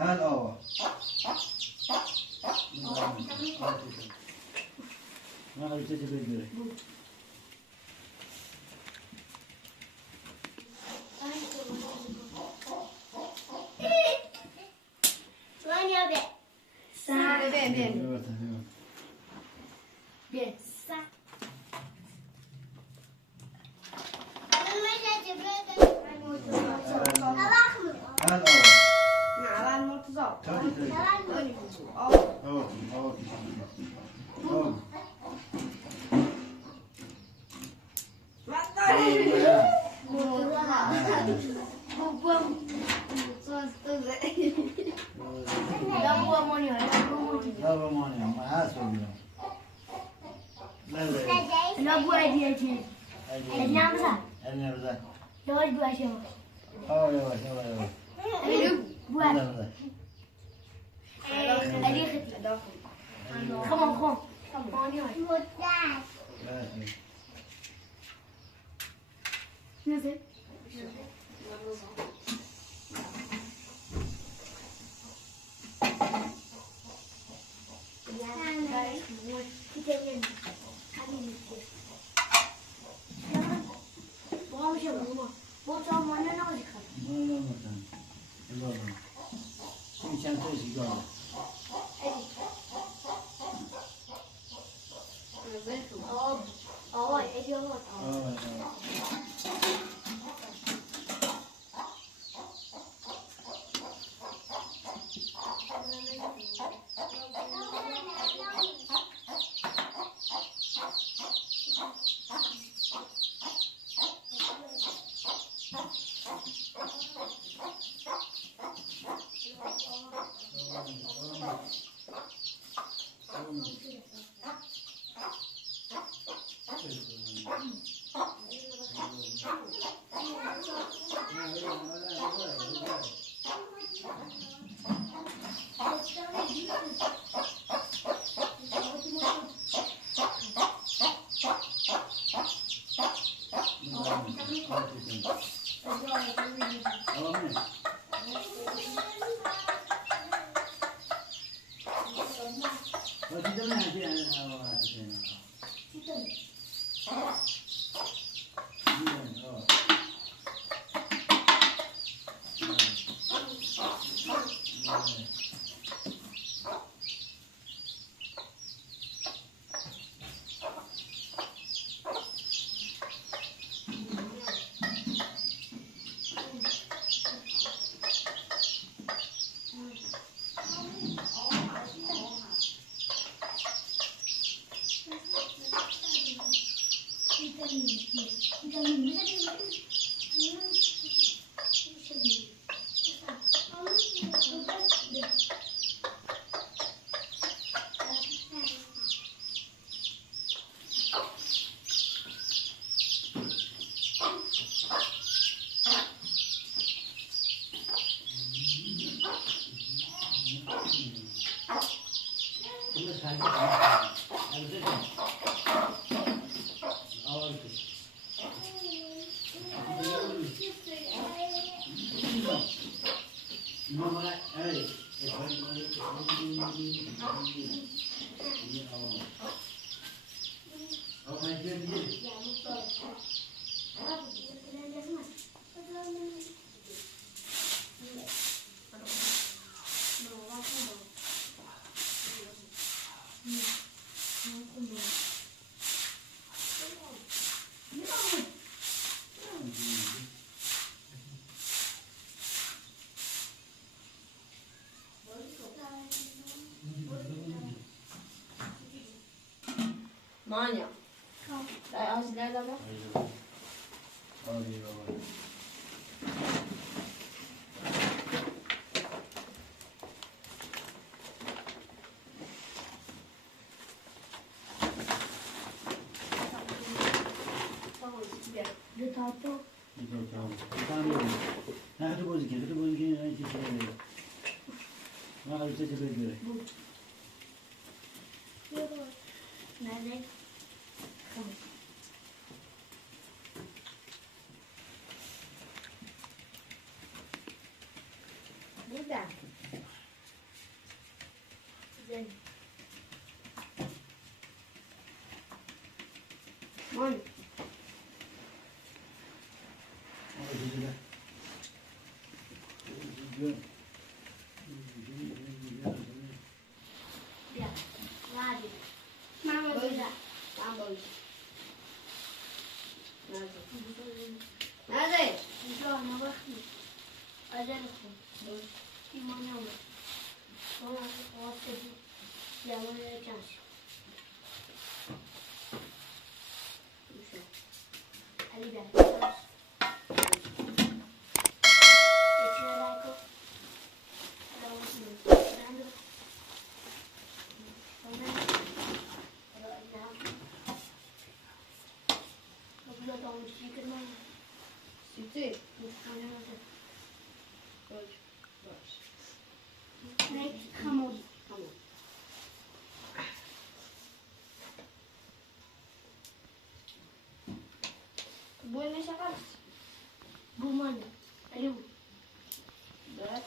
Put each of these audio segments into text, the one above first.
الآوا ما قلت تبدي Mania be. Sa. Be. Be. Sa. نعم مرتضى Mania. Dai, oggi dai da me. من بیا وادي ما موجودة ما موجودة نازل لا أنا بخلي أجلكم في مانيا وأنا وقتي يا ولا كانش علي بقى Sütü. Ne? Hamur. Hamur. Bu ne şakası? Bu Mania. Alo. Evet.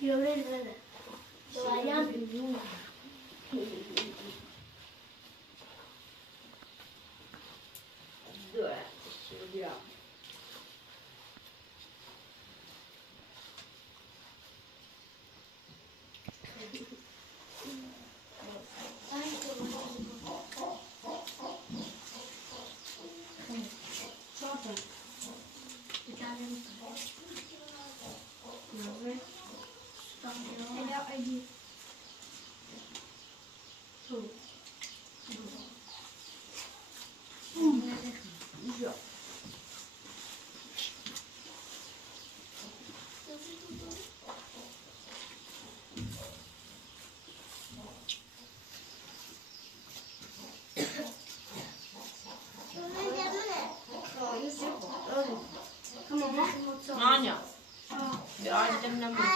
Fiore Reza. Doayan bilmiyorum. Dooh. Ja. Mania. Ja, ich nehme noch mit.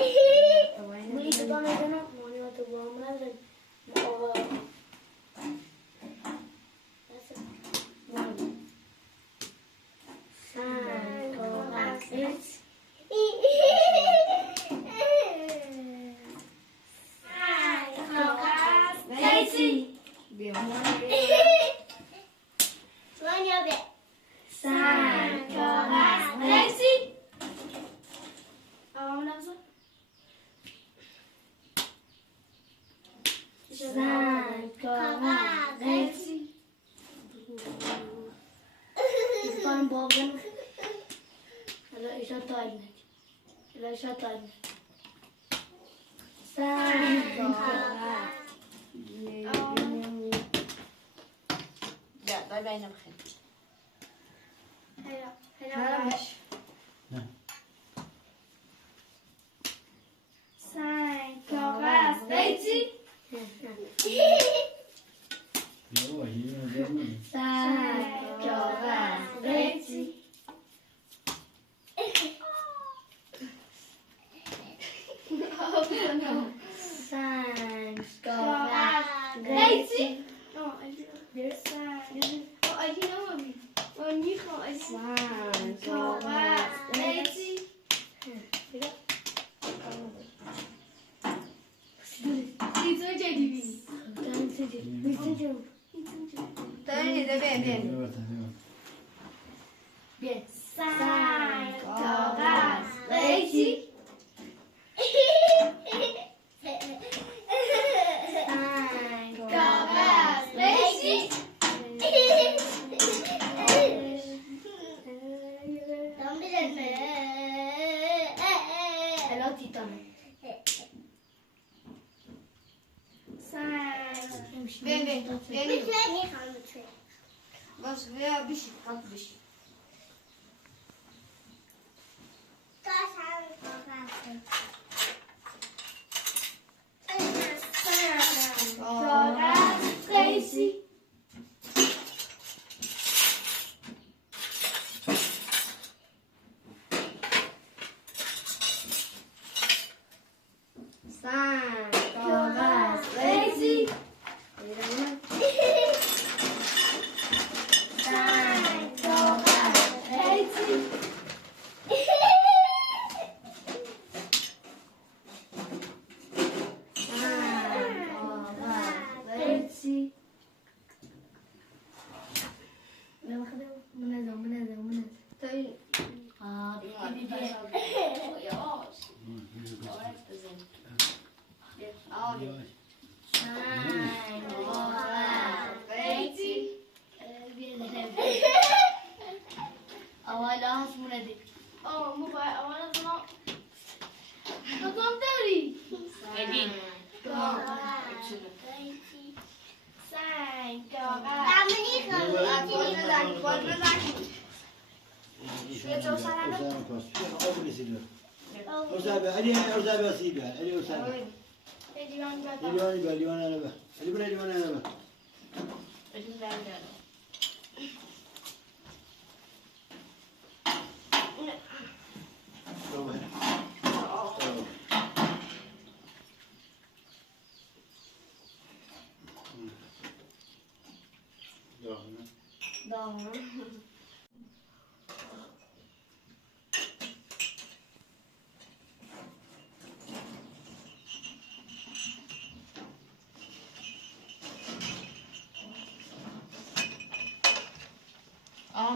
Hehehe سنگ کاغذ قیچی İrfan babam hele işe tayine. Hele işe tayine. Sen لا ضاي باينه بخير sen kağıt qeçi. Yavaş yine görmedin. Sen kağıt qeçi. Sen kağıt qeçi. تاني ده بين بين Evet evet. Sen kağıt qeçi. Sen kağıt qeçi. Hello Tita. بين بين بين Sen بس فيها بشي حط بشي kağıt qeçi. Sen kağıt qeçi. Sen kağıt qeçi. أولها اسمه نادي. مو بقى أولها ضنا. نظام دوري. قاعدين Sen kağıt. أرزابة علي أرزابة سيبها علي أرزابة اليوان بقى اليوان أنا بقى اللي بنا اليوان أنا بقى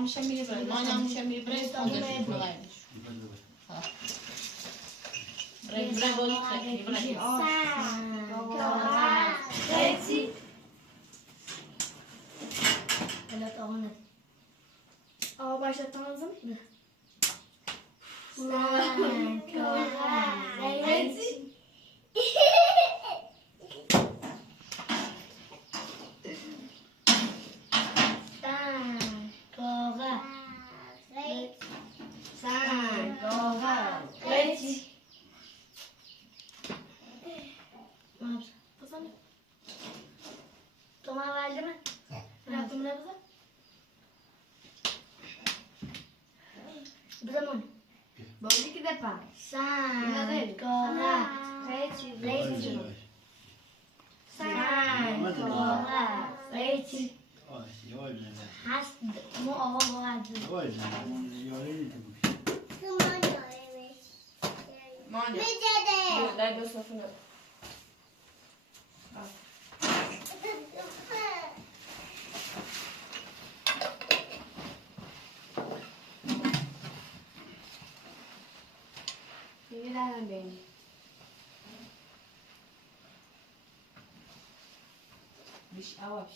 مش همي بريد مانيا مش همي بريد بريد بريد بقول لك بريد قيسي. هلا طعنا. başlattın mı? Sen kağıt qeçi. Sen kağıt qeçi. Toma verdi mi? Yaptım ne kızım? Zaman. بقول لك ده بقى Sen kağıt qeçi. Qeçi. Sen kağıt qeçi. حسب مو أول واحد. مانيا ده بيوصفنا مش قواش.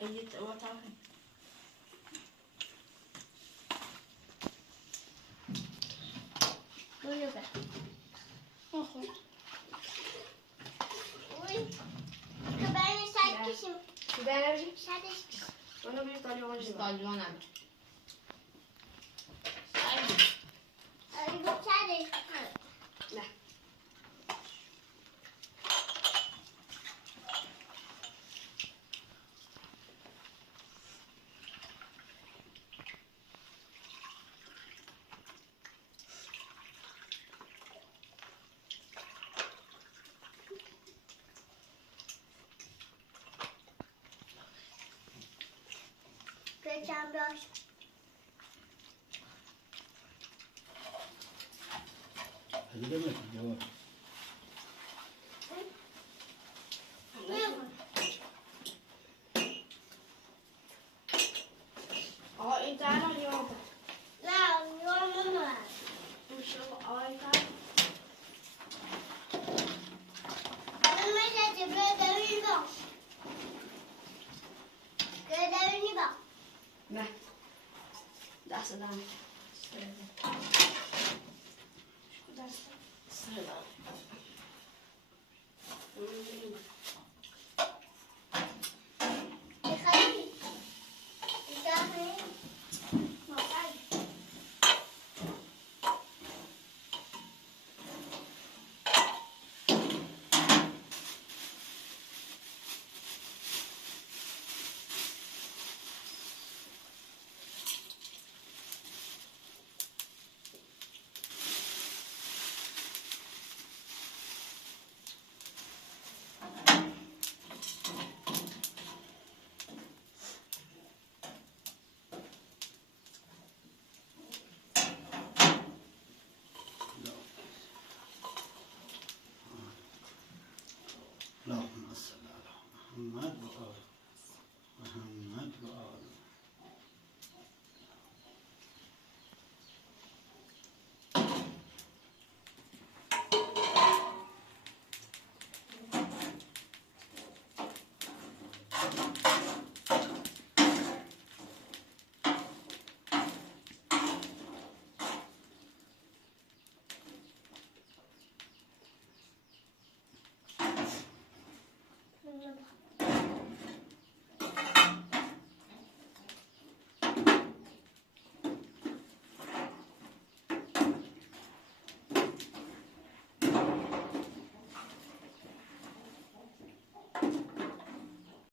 أيت وطاهي. Buyur be. Uy. Ben sertmişim. Ben öyle. Sertmişim. Bana bir talyon var. Talyon abi. Bu sertmişim. Ne? Geçen biraz. Hadi demek ki cevap. أنت على اليوم. La, yorulma. إن شاء الله أنت. Ölmese de böyle bak. Gözlerini bak. Ne? Derse devam et. Şu derste. Sırada. Yıkayın. Yıkayın. Bakar. اللهم صل على محمد وآل